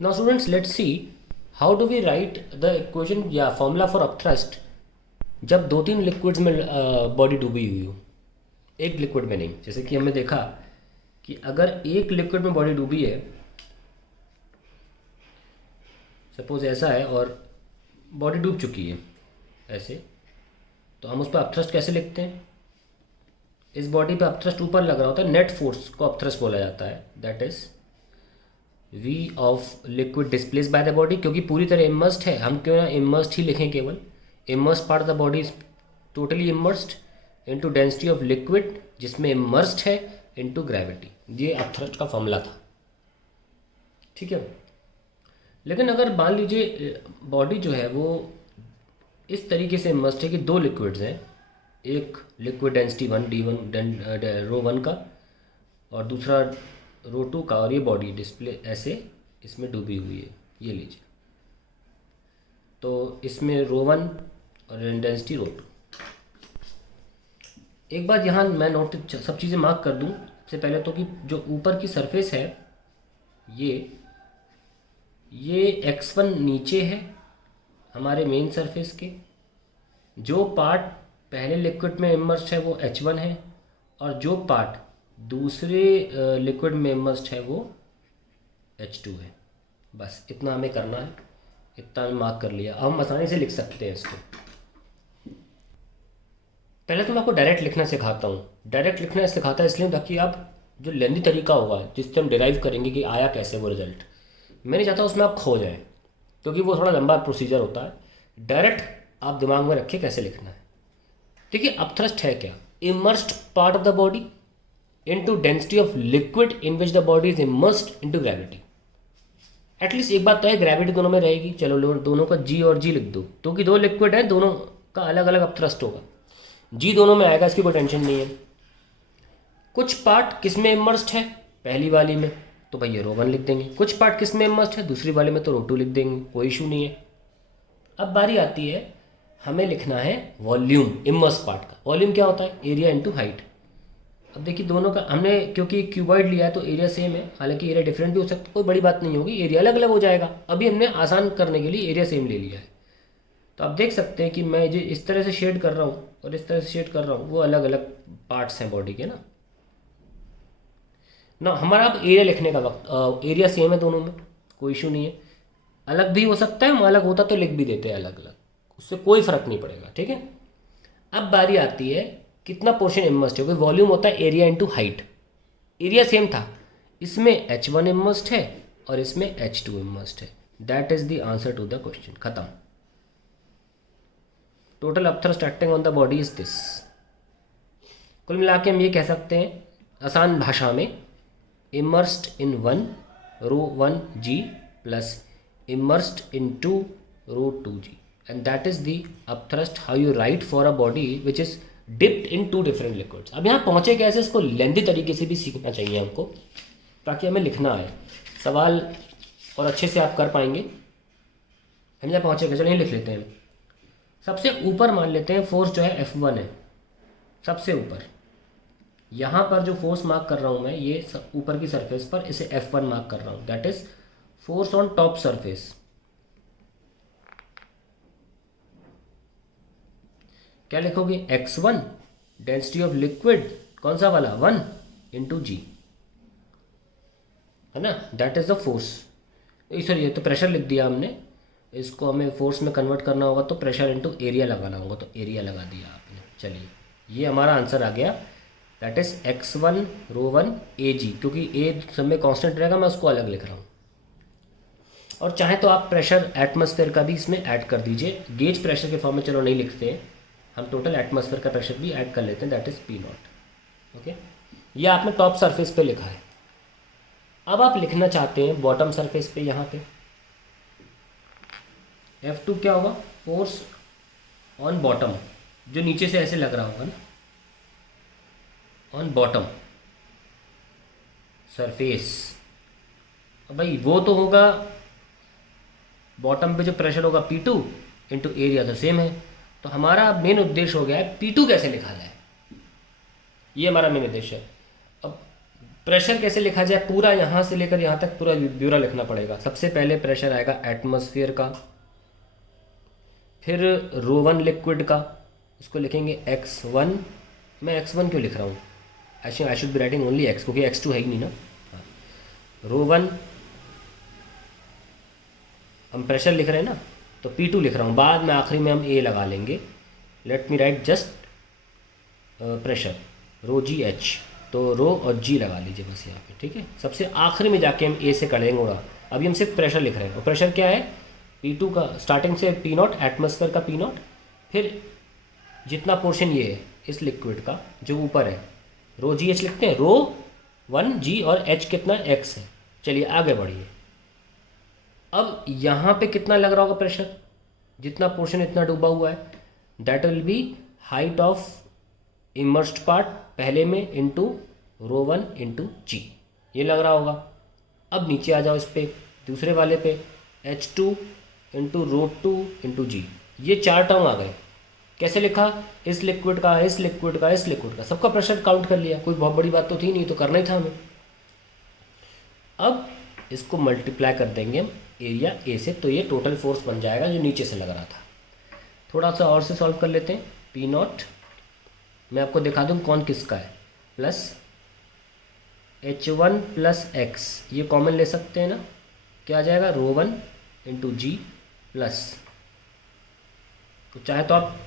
Now students, let's see how do we write the equation या formula for upthrust जब दो तीन liquids में बॉडी डूबी हुई हो, एक लिक्विड में नहीं। जैसे कि हमने देखा कि अगर एक लिक्विड में बॉडी डूबी है, सपोज ऐसा है और बॉडी डूब चुकी है ऐसे, तो हम उस पर अपथ्रस्ट कैसे लिखते हैं? इस बॉडी पे अपथ्रस्ट ऊपर लग रहा होता है, नेट फोर्स को अपथ्रस्ट बोला जाता है, that is V of liquid displace by the body. क्योंकि पूरी तरह इमर्स्ड है, हम क्यों ना इमर्स्ड ही लिखें, केवल immersed part of the body is totally immersed into density of liquid जिसमें इमर्स्ड है इनटू ग्रेविटी। ये अपथ्रस्ट का फॉर्मूला था, ठीक है। लेकिन अगर मान लीजिए बॉडी जो है वो इस तरीके से इमर्स्ड है कि दो लिक्विड्स हैं, एक लिक्विड डेंसिटी 1 रो 1 का और दूसरा रो 2 का, और ये बॉडी डिस्प्ले ऐसे इसमें डूबी हुई है, ये लीजिए। तो इसमें रो 1 और डेंसिटी रो 2। एक बात यहाँ मैं नोट सब चीज़ें मार्क कर दूँ सबसे पहले तो, कि जो ऊपर की सरफेस है ये x1 नीचे है हमारे मेन सरफेस के, जो पार्ट पहले लिक्विड में इमर्स्ड है वो H1 है, और जो पार्ट दूसरे लिक्विड में इमर्स्ड है वो H2 है। बस इतना हमें करना है, इतना हमें मार्क कर लिया। अब हम आसानी से लिख सकते हैं इसको। पहले तो मैं आपको डायरेक्ट लिखना सिखाता हूँ। डायरेक्ट लिखना सिखाता है इसलिए ताकि आप जो लेंदी तरीका होगा जिससे हम डिराइव करेंगे कि आया कैसे वो रिजल्ट, मैं नहीं चाहता उसमें आप खो जाएं, क्योंकि वो थोड़ा लंबा प्रोसीजर होता है। डायरेक्ट आप दिमाग में रखिए कैसे लिखना है। देखिए अपथ्रस्ट है क्या? Immersed part of the body into density of liquid in which the body is immersed into gravity. At least एक बात तो है, ग्रेविटी दोनों में रहेगी। चलो दोनों का G और G लिख दो, क्योंकि दो लिक्विड है, दोनों का अलग अलग अपथ्रस्ट होगा। G दोनों में आएगा, इसकी कोई टेंशन नहीं है। कुछ पार्ट किस में इमर्स्ड है? पहली वाली में, तो भाई ये रो 1 लिख देंगे। कुछ पार्ट किस में इमर्स्ड है? दूसरी वाले में, तो रो 2 लिख देंगे, कोई इशू नहीं है। अब बारी आती है हमें लिखना है वॉल्यूम इमर्स पार्ट का। वॉल्यूम क्या होता है? Area into height. अब देखिए दोनों का हमने क्योंकि क्यूबॉइड लिया है तो एरिया सेम है, हालांकि एरिया डिफरेंट भी हो सकता है, कोई बड़ी बात नहीं होगी, एरिया अलग अलग हो जाएगा। अभी हमने आसान करने के लिए एरिया सेम ले लिया है। तो आप देख सकते हैं कि मैं जो इस तरह से शेड कर रहा हूँ और इस तरह से शेड कर रहा हूँ, वो अलग अलग पार्ट्स हैं बॉडी के ना हमारा अब एरिया लिखने का वक्त, एरिया सेम है दोनों में, कोई इशू नहीं है। अलग भी हो सकता है, हम अलग होता तो लिख भी देते हैं अलग अलग, उससे कोई फर्क नहीं पड़ेगा, ठीक है। अब बारी आती है कितना पोर्शन इमर्स्ड है, क्योंकि वॉल्यूम होता है area into height. Area same था, इसमें H1 इमर्स्ड है और इसमें H2 इमर्स्ड है। That is the answer to the question, खत्म। Total upthrust acting on the body is this. कुल मिला के हम ये कह सकते हैं आसान भाषा में, immersed in 1 row 1 G plus immersed into row 2G, and that is the upthrust how you write for a body which is dipped in two different liquids। अब यहाँ पहुँचे कैसे, इसको लेंदी तरीके से भी सीखना चाहिए हमको, ताकि हमें लिखना है सवाल और अच्छे से आप कर पाएंगे। हम यहाँ पहुँचे कैसे, नहीं लिख लेते हैं। सबसे ऊपर मान लेते हैं फोर्स जो है F1 है, सबसे ऊपर। यहाँ पर जो फोर्स मार्क कर रहा हूँ मैं, ये ऊपर की सरफेस पर, इसे F1 मार्क कर रहा हूँ, that is force on top surface. क्या लिखोगे? x1 डेंसिटी ऑफ लिक्विड, कौन सा वाला? 1 इंटू G, है ना, that is the force. Sorry, ये तो प्रेशर लिख दिया हमने, इसको हमें फोर्स में कन्वर्ट करना होगा तो प्रेशर इंटू एरिया लगाना होगा, तो एरिया लगा दिया आपने। चलिए ये हमारा आंसर आ गया, that is x1 row 1 AG, क्योंकि A सब में कॉन्स्टेंट रहेगा, मैं उसको अलग लिख रहा हूँ। और चाहे तो आप प्रेशर एटमॉस्फेयर का भी इसमें ऐड कर दीजिए। गेज प्रेशर के फॉर्म में चलो नहीं लिखते हैं, हम टोटल एटमॉस्फेयर का प्रेशर भी ऐड कर लेते हैं, दैट इज P0। ओके, ये आपने टॉप सरफेस पे लिखा है। अब आप लिखना चाहते हैं बॉटम सरफेस पे, यहाँ पे F2 क्या होगा? फोर्स ऑन बॉटम, जो नीचे से ऐसे लग रहा होगा ना, ऑन बॉटम सरफेस। अब भाई वो तो होगा बॉटम पे जो प्रेशर होगा P2 इंटू एरिया, तो सेम है। तो हमारा मेन उद्देश्य हो गया है P2 कैसे निकाला है, ये हमारा मेन उद्देश्य है। अब प्रेशर कैसे लिखा जाए, पूरा यहाँ से लेकर यहाँ तक पूरा ब्यूरा लिखना पड़ेगा। सबसे पहले प्रेशर आएगा एटमॉस्फेयर का, फिर रो1 लिक्विड का, उसको लिखेंगे x1। मैं x1 क्यों लिख रहा हूँ, I should be writing only x, क्योंकि x2 है ही नहीं ना। रो1 हम प्रेशर लिख रहे हैं ना, तो P2 लिख रहा हूँ, बाद में आखिरी में हम A लगा लेंगे। Let me write just pressure rho g h, तो रो और जी लगा लीजिए बस यहाँ पे, ठीक है। सबसे आखिरी में जाके हम ए से कर लेंगे उड़ा। अभी हम सिर्फ प्रेशर लिख रहे हैं, और प्रेशर क्या है, P2 का स्टार्टिंग से P0 एटमॉस्फेयर का P0, फिर जितना पोर्शन ये है इस लिक्विड का जो ऊपर है, रो जी एच लिखते हैं, रो1 जी और एच कितना x है। चलिए आगे बढ़िए। अब यहाँ पे कितना लग रहा होगा प्रेशर, जितना पोर्शन इतना डूबा हुआ है, that will be height of immersed part पहले में इंटू रो1 इंटू जी, ये लग रहा होगा। अब नीचे आ जाओ इस पे, दूसरे वाले पे, H2 इंटू रो2 इंटू जी, ये 4 टर्म आ गए। कैसे लिखा, इस लिक्विड का, इस लिक्विड का, इस लिक्विड का, सबका प्रेशर काउंट कर लिया। कोई बहुत बड़ी बात तो थी नहीं, तो करना ही था हमें। अब इसको मल्टीप्लाई कर देंगे हम एरिया ए से, तो ये टोटल फोर्स बन जाएगा जो नीचे से लग रहा था। थोड़ा सा और से सॉल्व कर लेते हैं। P0 मैं आपको दिखा दूँ कौन किसका है, प्लस H1 प्लस x, ये कॉमन ले सकते हैं ना, क्या आ जाएगा, रो1 इंटू जी प्लस, तो चाहे तो आप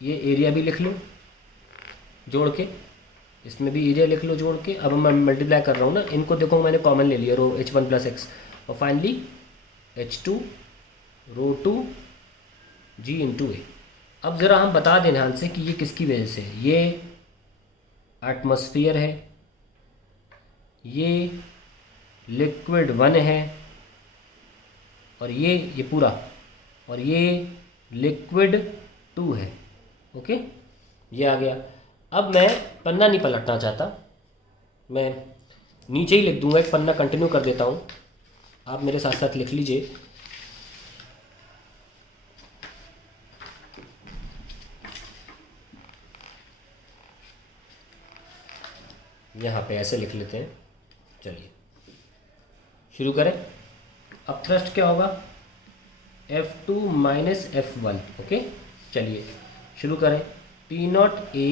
ये एरिया भी लिख लो जोड़ के, इसमें भी एरिया लिख लो जोड़ के। अब मैं मल्टीप्लाई कर रहा हूँ ना, इनको देखो मैंने कॉमन ले लिया, रो H1 प्लस एक्स, और फाइनली H2 रो2 जी इंटू ए। अब ज़रा हम बता दें ध्यान से कि ये किसकी वजह से है। ये एटमॉस्फेयर है, ये लिक्विड 1 है, और ये पूरा, और ये लिक्विड 2 है। ओके, ये आ गया। अब मैं पन्ना नहीं पलटना चाहता, मैं नीचे ही लिख दूंगा, एक पन्ना कंटिन्यू कर देता हूँ, आप मेरे साथ साथ लिख लीजिए। यहाँ पे ऐसे लिख लेते हैं। चलिए शुरू करें। अब थ्रस्ट क्या होगा, F2 माइनस F1। ओके, चलिए शुरू करें। P0 A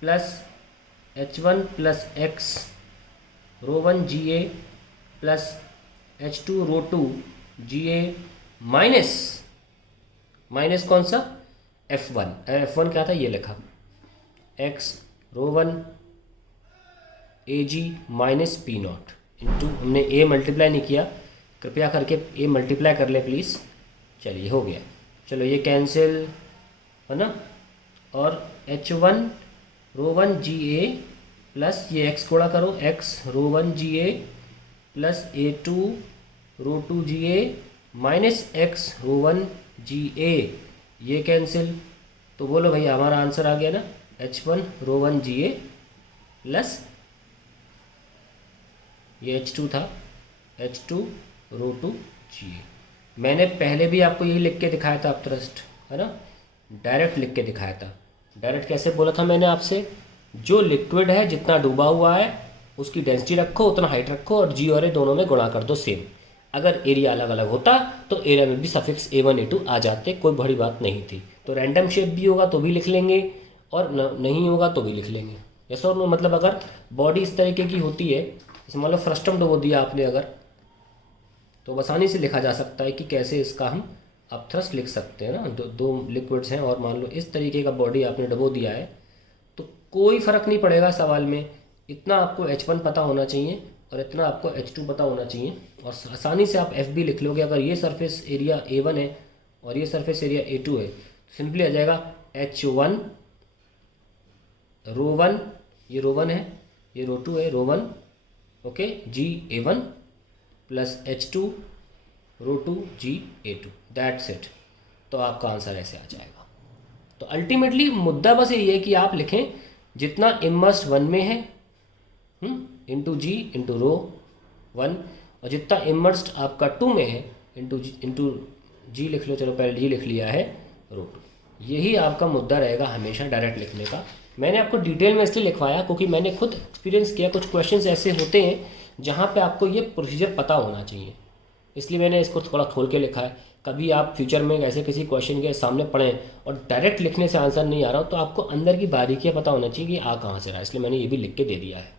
plus H1 plus x रो1 GA प्लस H2 रो2 GA माइनस, माइनस कौन सा, F1। F1 क्या था, ये लिखा, x रो1 AG माइनस P0 इंटू, हमने A मल्टीप्लाई नहीं किया, कृपया करके A मल्टीप्लाई कर ले प्लीज़। चलिए हो गया, चलो ये कैंसिल है ना, और H1 रो1 GA प्लस ये x गुणा करो, x रो1 GA plus A2 रो2 GA minus x रो1 GA, ये कैंसिल। तो बोलो भैया हमारा आंसर आ गया ना, H1 रो1 GA प्लस ये H2 था, H2 रो2 GA। मैंने पहले भी आपको यही लिख के दिखाया था, आप थ्रस्ट है ना, डायरेक्ट लिख के दिखाया था। डायरेक्ट कैसे बोला था मैंने आपसे, जो लिक्विड है जितना डूबा हुआ है उसकी डेंसिटी रखो, उतना हाइट रखो, और जी और ए दोनों में गुणा कर दो सेम। अगर एरिया अलग अलग होता तो एरिया में भी सफिक्स A1 A2 आ जाते, कोई बड़ी बात नहीं थी। तो रैंडम शेप भी होगा तो भी लिख लेंगे, और नहीं होगा तो भी लिख लेंगे। यस और नो, मतलब अगर बॉडी इस तरीके की होती है, जैसे मान लो फ्रस्टम डुबो दिया आपने अगर, तो आसानी से लिखा जा सकता है कि कैसे इसका हम अपथ्रस्ट लिख सकते हैं ना। दो लिक्विड्स हैं और मान लो इस तरीके का बॉडी आपने डुबो दिया है, तो कोई फ़र्क नहीं पड़ेगा सवाल में। इतना आपको H1 पता होना चाहिए और इतना आपको H2 पता होना चाहिए, और आसानी से आप FB लिख लोगे। अगर ये सरफेस एरिया A1 है और ये सरफेस एरिया A2 है, तो सिंपली आ जाएगा H1 रो1, ये रो1 है, ये रो2 है, रो1 okay G A1 plus H2 रो2 जी A2, दैट्स इट। तो आपका आंसर ऐसे आ जाएगा। तो अल्टीमेटली मुद्दा बस यही है कि आप लिखें जितना इमर्स्ड 1 में है इंटू जी इंटू रो 1, और जितना इमर्स्ड आपका 2 में है इंटू जी लिख लो, चलो पहले जी लिख लिया है, रो 2। यही आपका मुद्दा रहेगा हमेशा डायरेक्ट लिखने का। मैंने आपको डिटेल में इसलिए लिखवाया क्योंकि मैंने खुद एक्सपीरियंस किया, कुछ क्वेश्चंस ऐसे होते हैं जहाँ पे आपको ये प्रोसीजर पता होना चाहिए, इसलिए मैंने इसको थोड़ा खोल के लिखा है। कभी आप फ्यूचर में ऐसे किसी क्वेश्चन के सामने पढ़ें और डायरेक्ट लिखने से आंसर नहीं आ रहा हो तो आपको अंदर की बारीकियाँ पता होना चाहिए कि आ कहाँ से रहा है, इसलिए मैंने ये भी लिख के दे दिया है।